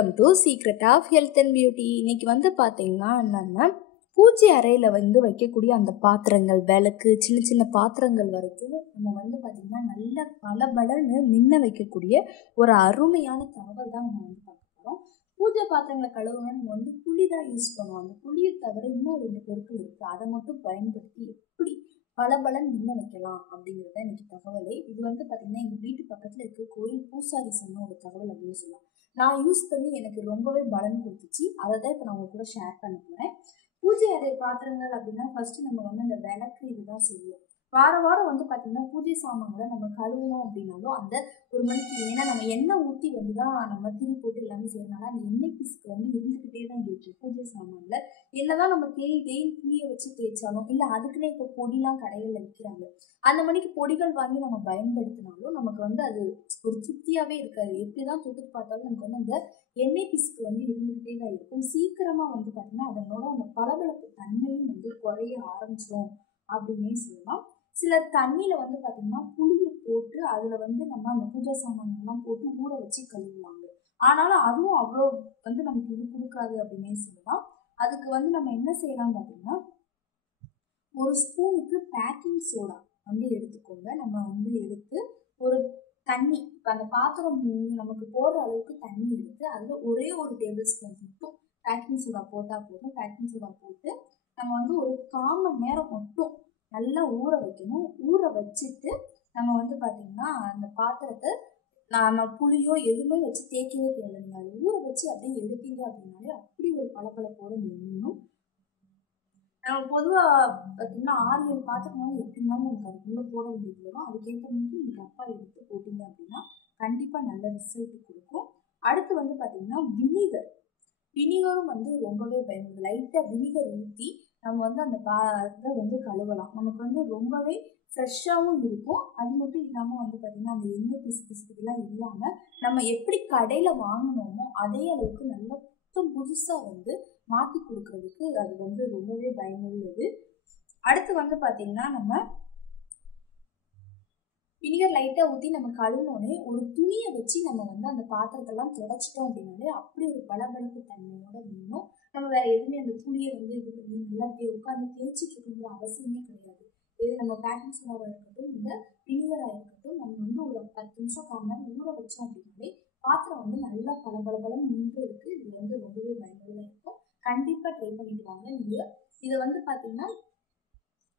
Welcome to secret of health and beauty. இன்னைக்கு வந்து பார்த்தீங்கன்னா நம்ம பூஜை அறையில் வந்து வைக்கக்கூடிய அந்த பாத்திரங்கள், விளக்கு, சின்ன சின்ன பாத்திரங்கள் வரைக்கும் நம்ம வந்து பார்த்திங்கன்னா நல்ல பளபளன்னு மின்ன வைக்கக்கூடிய ஒரு அருமையான தகவல் தான் நம்ம வந்து பார்க்க போகிறோம். பூஜை பாத்திரங்களை கழுவுனா நம்ம வந்து புளி தான் யூஸ் பண்ணுவோம். அந்த புளியை தவிர இன்னும் 2 பொருட்கள் இருக்குது. அதை மட்டும் பயன்படுத்தி எப்படி பளபளன்னு மின்ன வைக்கலாம் அப்படிங்கிறத இன்னைக்கு தகவலே. இது வந்து பார்த்திங்கன்னா எங்கள் வீட்டு பக்கத்தில் இருக்க கோயில் பூசாரி சொன்ன ஒரு தகவல் அப்படின்னு சொல்லலாம். நான் யூஸ் பண்ணி எனக்கு ரொம்பவே பலன் கொடுத்துச்சு. அதை தான் இப்போ நான் உங்க கூட ஷேர் பண்ண போகிறேன். பூஜை அறை பாத்திரங்கள் அப்படின்னா ஃபர்ஸ்ட் நம்ம வந்து அந்த விளக்கு இதுதான் சொல்லுவோம். வாரம் வந்து பார்த்தீங்கன்னா பூஜை சாமான்களை நம்ம கழுவணும் அப்படின்னாலும் அந்த ஒரு மணிக்கு, ஏன்னா நம்ம எண்ணெய் ஊற்றி வந்து தான் நம்ம திரி போட்டு எல்லாமே செய்யறதுனால அந்த எண்ணெய் பிசுக்கு வந்து இருந்துக்கிட்டே தான் இருக்கும் பூஜை சாமான்ல. என்னதான் நம்ம தேயின் புளியை வச்சு தேய்ச்சாலும் இல்லை, அதுக்குன்னே இப்போ பொடிலாம் கடைகளில் விற்கிறாங்க. அந்த மணிக்கு பொடிகள் வாங்கி நம்ம பயன்படுத்தினாலும் நமக்கு வந்து அது ஒரு திருப்தியாகவே இருக்காது. எப்படி தான் தொட்டு பார்த்தாலும் நமக்கு வந்து அந்த எண்ணெய் பிசுக்கு வந்து இருந்துக்கிட்டே தான் இருக்கும். சீக்கிரமாக வந்து பார்த்தீங்கன்னா அதனோட அந்த பளபளப்பு தன்மையும் வந்து குறைய ஆரம்பிச்சிடும் அப்படின்னே சொல்லலாம். சில தண்ணியில் வந்து பார்த்தீங்கன்னா புளியை போட்டு அதில் வந்து நம்ம அந்த பூஜை சாமான்கள்லாம் போட்டு ஊற வச்சு கழுவுவாங்க. ஆனாலும் அதுவும் அவ்வளோ வந்து நமக்கு இது கொடுக்காது அப்படின்னே சொல்லலாம். அதுக்கு வந்து நம்ம என்ன செய்யலாம்னு பார்த்தீங்கன்னா, ஒரு ஸ்பூனுக்கு பேக்கிங் சோடா வந்து எடுத்துக்கோங்க. நம்ம வந்து எடுத்து ஒரு தண்ணி, இப்போ அந்த பாத்திரம் நமக்கு போடுற அளவுக்கு தண்ணி எடுத்து அதில் ஒரே ஒரு டேபிள் ஸ்பூன் மட்டும் பேக்கிங் சோடா போட்டால் போதும். பேக்கிங் சோடா போட்டு நம்ம வந்து ஒரு 1/4 மணி நேரம் மட்டும் நல்லா ஊற வைக்கணும். ஊற வச்சுட்டு நம்ம வந்து பார்த்திங்கன்னா அந்த பாத்திரத்தை நம்ம புளியோ எதுவுமே வச்சு தேய்க்கவே தேவை. நீங்கள் அதை ஊற வச்சு அப்படியே எடுத்தீங்க அப்படின்னாலே அப்படி ஒரு பளபளப்போடு நின்றும். நம்ம பொதுவாக பார்த்திங்கன்னா 6-7 பாத்திரம்னாலும் எப்படினாலும் நமக்கு அதுக்குள்ளே போட வேண்டியது வரும். அதுக்கேற்ற மாதிரி நீங்கள் அப்பா எடுத்து போட்டிங்க அப்படின்னா கண்டிப்பாக நல்ல ரிசல்ட் கொடுக்கும். அடுத்து வந்து பார்த்திங்கன்னா வினிகரும் வந்து ரொம்பவே பயன்படுது. லைட்டாக வினிகர் ஊற்றி நம்ம வந்து அந்த இதை வந்து கழுவலாம். நமக்கு வந்து ரொம்பவே ஃப்ரெஷ்ஷாகவும் இருக்கும். அது மட்டும் இல்லாமல் வந்து பார்த்திங்கன்னா அந்த எண்ணெய் பிசுக்கெல்லாம் இல்லாமல் நம்ம எப்படி கடையில் வாங்கினோமோ அதே அளவுக்கு நல்லா புதுசாக வந்து மாற்றி கொடுக்கறதுக்கு அது வந்து ரொம்பவே பயனுள்ளது. அடுத்து வந்து பார்த்திங்கன்னா நம்ம வினிகர் லைட்டாக ஊற்றி நம்ம கழுவுனோடனே ஒரு துணியை வச்சு நம்ம வந்து அந்த பாத்திரத்தெல்லாம் துடைச்சிட்டோம் அப்படின்னாலே அப்படி ஒரு பளபளப்பு தன்மையோட வேணும். நம்ம வேறு எதுவுமே அந்த புளியை வந்து இது பண்ணி நல்லா உட்காந்து தேய்ச்சிட்டு இருக்கணுங்கிற அவசியமே கிடையாது. இது நம்ம பேக்கிங் சோடாவாக இருக்கட்டும், இந்த வினிகராக இருக்கட்டும், நம்ம வந்து ஒரு 10 நிமிஷம் 1/4 மணி நேரம் ஊற வச்சோம் அப்படின்னாலே பாத்திரம் வந்து நல்லா பளபளன்னு நின்று இருக்குது. இது வந்து ரொம்பவே பயனுள்ளதாக இருக்கும். கண்டிப்பாக ட்ரை பண்ணிட்டு வாங்க. நீங்கள் இதை வந்து பார்த்தீங்கன்னா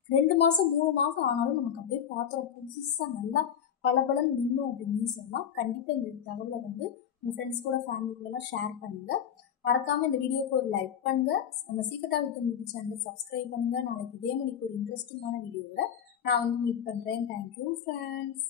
2 மாதம் 3 மாதம் ஆனாலும் நமக்கு அப்படியே பாத்திரம் புதுசாக நல்லா பளபளன்னு நின்னும் அப்படின்னு சொல்லலாம். கண்டிப்பாக இந்த தகவலை வந்து உங்கள் ஃப்ரெண்ட்ஸ் கூட ஃபேமிலி கூடலாம் ஷேர் பண்ணுங்கள். மறக்காமல் இந்த வீடியோக்கு ஒரு லைக் பண்ணுங்கள். நம்ம சீக்ரெட் ஆஃப் ஹெல்த் யூடியூப் சேனலை சப்ஸ்கிரைப் பண்ணுங்கள். நாளைக்கு இதே மணிக்கு ஒரு இன்ட்ரெஸ்டிங்கான வீடியோவில் நான் வந்து மீட் பண்ணுறேன். Thank you friends.